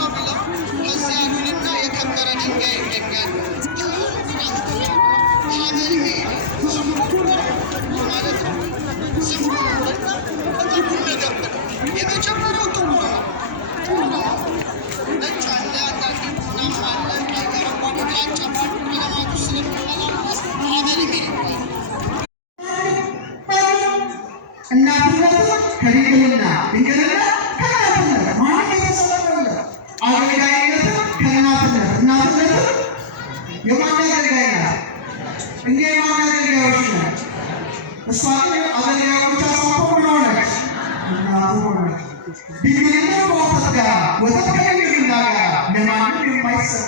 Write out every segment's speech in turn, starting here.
ነው ብለው ከዚያ ያሉና የከበረ ድንጋይ ይገኛል። ሀገር ማለት ነው። የመጀመሪያው ጥቁር ነው። ነጭ አለ፣ አንዳንድ ቡናማ አለ፣ አረንጓዴ፣ ግራጫ ባሉ ቀለማቱ ስለሚመላለስ ሀገር እናትነቱ ከድንግልና ድንግልና ከእናትነት ማንም የተሰለፈለ አገልጋይነቱ ከእናትነት እናትነቱ የማን አገልጋይ ናት? እኛ የማን አገልጋዮች ነን? እሷ ግን አገልጋዮች አሳቶ ምን ሆነች? እናቱ ሆነች። ድንግልና ከወተት ጋር ወተት ከድንግልና ጋር ለማንም የማይሰጥ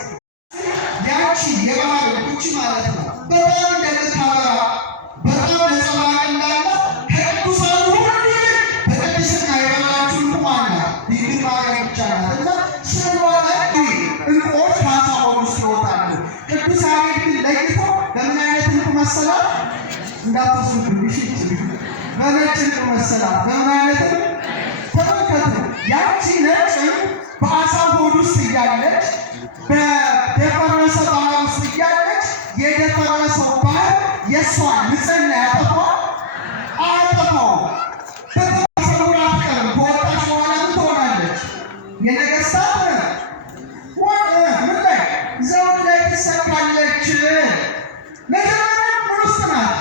ያቺ የባህል ኩቺ ማለት ነው። በጣም እንደምታበራ በጣም ነጸብራቅ እንዳለ ከቅዱሳን ሁሉ በቅድስና የበላችሁ ማና ድንግል ማርያም ብቻ ናት። እና ስለዋለ እንቁዎች ከአሳ ሆድ ውስጥ ይወጣሉ። ቅዱስ ያሬድ ግን ለይቶ በምን አይነት እንቁ መሰላት? እንዳትወስዱብኝ በነጭ እንቁ መሰላት። በምን አይነት ተመልከቱ። ያቺ ነጭ በአሳ ሆድ ውስጥ እያለች በደፈረሰ ባህር ውስጥ እያለች የደፈረሰው ባህር የእሷን ንጽሕና ያጠፋዋል? አያጠፋውም። በተሰውራ አትቀርም። ከወጣች በኋላ ምን ትሆናለች? የነገሥታት ምን ላይ ዘውድ ላይ ትሰካለች። መጀመሪያ ምን ውስጥ ናት?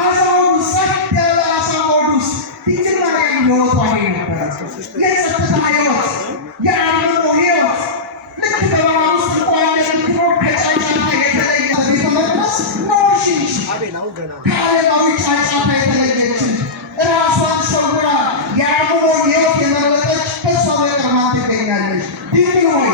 አሳ ሆድ ውስጥ፣ ጸጥ ያለ አሳ ሆድ ውስጥ። ድንግል ማርያም ሕይወቷ ይሄ ነበረ። የጸጥታ ሕይወት፣ የአምልኮ ሕይወት። ልክ በባህር ውስጥ እንኳን እንደምትኖር ከጫጫታ የተለየ ቤተ መቅደስ ኖርሽ እንጂ ከዓለማዊ ጫጫታ የተለየች ራሷን ሰውራ የአምልኮ ሕይወት የመረጠች እሷ በቀር ማን ትገኛለች? ድንግል ሆይ